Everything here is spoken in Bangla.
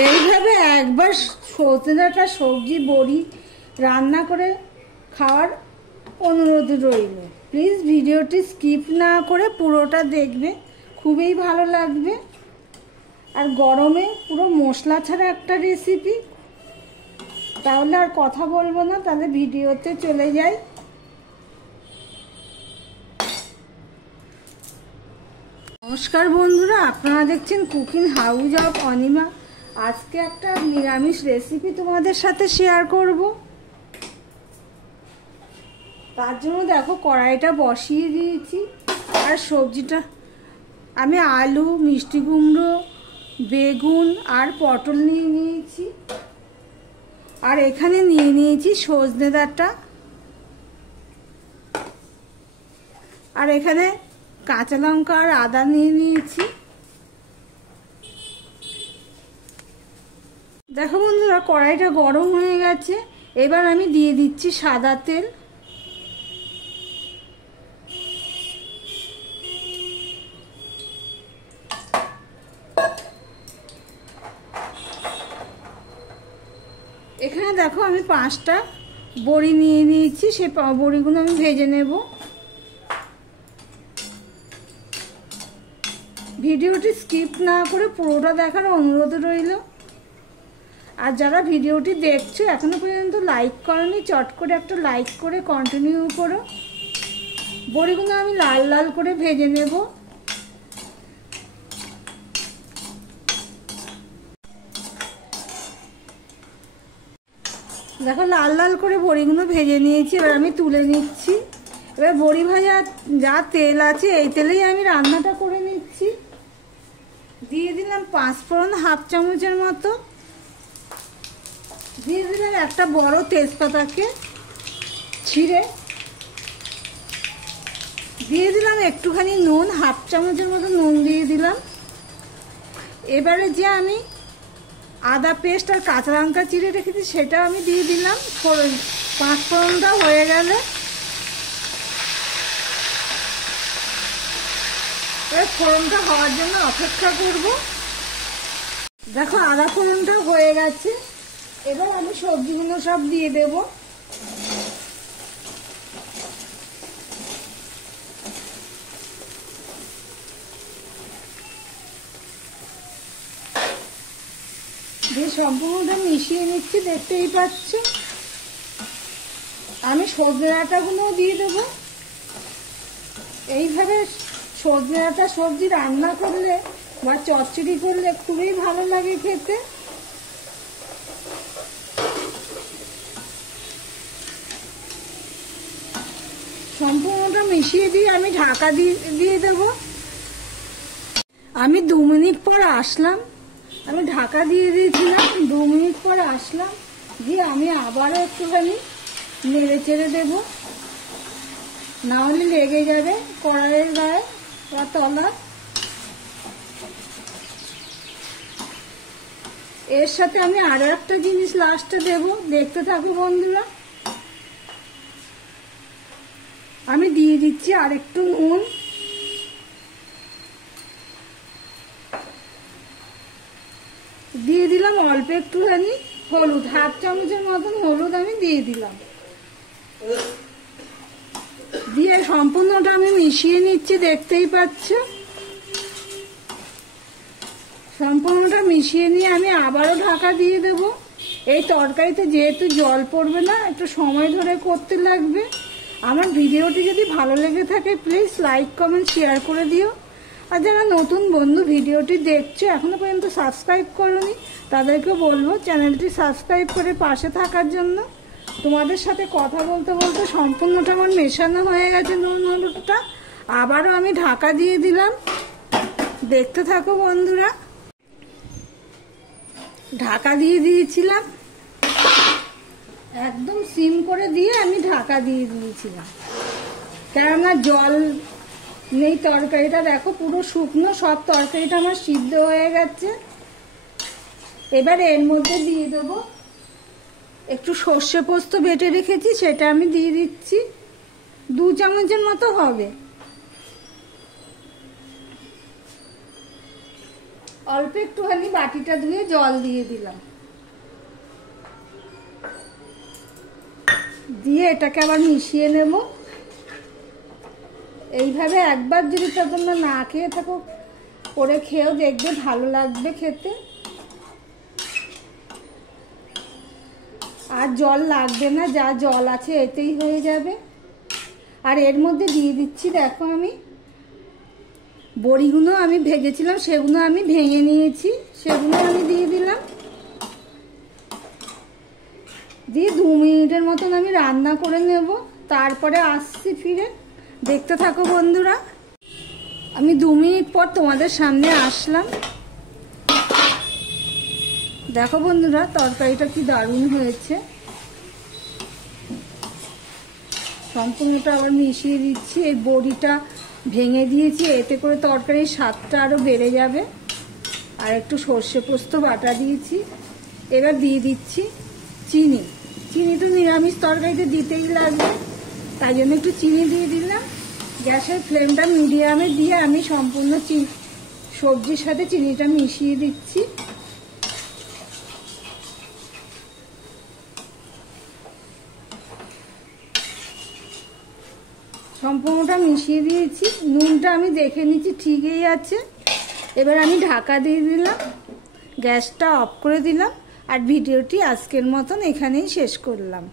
এইভাবে একবার সজনে ডাঁটা সবজি বড়ি রান্না করে খাওয়ার অনুরোধ রইল। প্লিজ ভিডিওটি স্কিপ না করে পুরোটা দেখবে, খুবই ভালো লাগবে। আর গরমে পুরো মশলা ছাড়া একটা রেসিপি। তাহলে আর কথা বলবো না, তাহলে ভিডিওতে চলে যাই। নমস্কার বন্ধুরা, আপনারা দেখছেন কুকিং হাউস অফ অনিমা। আজকে একটা নিরামিষ রেসিপি তোমাদের সাথে শেয়ার করব। তার জন্য দেখো কড়াইটা বসিয়ে দিয়েছি। আর সবজিটা আমি আলু, মিষ্টি কুমড়ো, বেগুন আর পটল নিয়ে নিয়েছি। আর এখানে নিয়ে নিয়েছি সজনে ডাঁটা। আর এখানে কাঁচা লঙ্কা আর আদা নিয়ে নিয়েছি। দেখো বন্ধুরা, কড়াইটা গরম হয়ে গেছে। এবার আমি দিয়ে দিচ্ছি সাদা তেল। এখানে দেখো আমি 5টা বড়ি নিয়ে নিয়েছি, সেই বড়িগুলো আমি ভেজে নেব। ভিডিওটি স্কিপ না করে পুরোটা দেখার অনুরোধ রইল। আর যারা ভিডিওটি দেখছো এখনো পর্যন্ত লাইক করনি, চট করে একটা লাইক করে কন্টিনিউ করো। বড়িগুলো আমি লাল লাল করে ভেজে নেব। দেখো লাল লাল করে বড়িগুলো ভেজে নিয়েছি। এবার আমি তুলে নিচ্ছি। এবার বড়ি ভাজা যা তেল আছে এই তেলেই আমি রান্নাটা করে নিচ্ছি। দিয়ে দিলাম 5 ফোড়ন, হাফ চামচের মতো। দিয়ে দিলাম একটা বড় তেজপাতাকে ছিঁড়ে। দিয়ে দিলাম একটুখানি নুন, হাফ চামচের মতো নুন দিয়ে দিলাম। এবারে যে আমি আদা পেস্ট আর কাঁচা লঙ্কা চিড়ে রেখেছি সেটা আমি দিয়ে দিলাম। 5 ফোড়নটা হয়ে গেলে এবার ফোড়নটা হওয়ার জন্য অপেক্ষা করব। দেখো আদা ফোড়নটা হয়ে গেছে। এবার আমি সবজিগুলো সব দিয়ে দেব। দিয়ে সম্পূর্ণটা মিশিয়ে নিচ্ছি, দেখতেই পাচ্ছ। আমি সজনে ডাঁটাগুলোও দিয়ে দেব। এইভাবে সজনে ডাঁটা সবজি রান্না করলে বা চচ্চড়ি করলে খুবই ভালো লাগে খেতে। সম্পূর্ণটা মিশিয়ে দিয়ে আমি ঢাকা দিয়ে দেব। আমি 2 মিনিট পর আসলাম। আমি ঢাকা দিয়ে দিয়েছিলাম। 2 মিনিট পর আসলাম, দিয়ে আমি আবারও একটুখানি নেড়ে চেড়ে দেবো, না হলে লেগে যাবে কড়াইয়ের গায়ে বা তলা। এর সাথে আমি আরো একটা জিনিস লাস্টে দেব, দেখতে থাকো বন্ধুরা। আমি দিয়ে দিচ্ছি আর একটু নুন। দিয়ে দিলাম অল্প একটুখানি হলুদ, হাফ চামচের মতন হলুদ আমি দিয়ে দিলাম। দিয়ে সম্পূর্ণটা আমি মিশিয়ে নিচ্ছি, দেখতেই পাচ্ছ। সম্পূর্ণটা মিশিয়ে নিয়ে আমি আবারও ঢাকা দিয়ে দেব। এই তরকারিতে যেহেতু জল পড়বে না, একটু সময় ধরে করতে লাগবে। আমার ভিডিওটি যদি ভালো লেগে থাকে প্লিজ লাইক, কমেন্ট, শেয়ার করে দিও। আর যারা নতুন বন্ধু ভিডিওটি দেখছো এখনো পর্যন্ত সাবস্ক্রাইব করোনি, তাদেরকে বলবো চ্যানেলটি সাবস্ক্রাইব করে পাশে থাকার জন্য। তোমাদের সাথে কথা বলতে বলতে সম্পূর্ণটা আমার মেশানো হয়ে গেছে নুন হলুদটা। আবারও আমি ঢাকা দিয়ে দিলাম, দেখতে থাকো বন্ধুরা। ঢাকা দিয়ে দিয়েছিলাম, একদম সিম করে দিয়ে আমি ঢাকা দিয়ে দিয়েছিলাম, কেননা জল নেই তরকারিটা। দেখো পুরো শুকনো, সব তরকারিটা আমার সিদ্ধ হয়ে গেছে। এবার এর মধ্যে দিয়ে দেবো একটু সর্ষে পোস্ত বেটে রেখেছি, সেটা আমি দিয়ে দিচ্ছি। 2 চামচের মতো হবে। অল্প একটুখানি বাটিটা ধুয়ে জল দিয়ে দিলাম, দিয়ে এটাকে আবার মিশিয়ে নেব। এইভাবে একবার যদি তোমরা না খেয়ে থাকো করে খেয়েও দেখবে, ভালো লাগবে খেতে। আর জল লাগবে না, যা জল আছে এতেই হয়ে যাবে। আর এর মধ্যে দিয়ে দিচ্ছি, দেখো আমি বড়িগুলো আমি ভেজেছিলাম, সেগুলো আমি ভেঙে নিয়েছি, সেগুলো আমি দিয়ে দিলাম। দিয়ে 2 মিনিটের মতন আমি রান্না করে নেব, তারপরে আসছি ফিরে। দেখতে থাকো বন্ধুরা। আমি 2 মিনিট পর তোমাদের সামনে আসলাম। দেখো বন্ধুরা, তরকারিটা কি দারুণ হয়েছে। সম্পূর্ণটা আবার মিশিয়ে দিচ্ছি। এই বড়িটা ভেঙে দিয়েছি, এতে করে তরকারির স্বাদটা আরও বেড়ে যাবে। আর একটু সর্ষে পোস্ত বাটা দিয়েছি। এবার দিয়ে দিচ্ছি চিনি। চিনি তো নিরামিষ তরকারিতে দিতেই লাগবে, তাই জন্য একটু চিনি দিয়ে দিলাম। গ্যাসের ফ্লেমটা মিডিয়ামে দিয়ে আমি সম্পূর্ণ সবজির সাথে চিনিটা মিশিয়ে দিচ্ছি। সম্পূর্ণটা মিশিয়ে দিয়েছি। নুনটা আমি দেখে নিচ্ছি, ঠিকই আছে। এবার আমি ঢাকা দিয়ে দিলাম, গ্যাসটা অফ করে দিলাম। আর ভিডিওটি আজকের মতন এখানেই শেষ করলাম।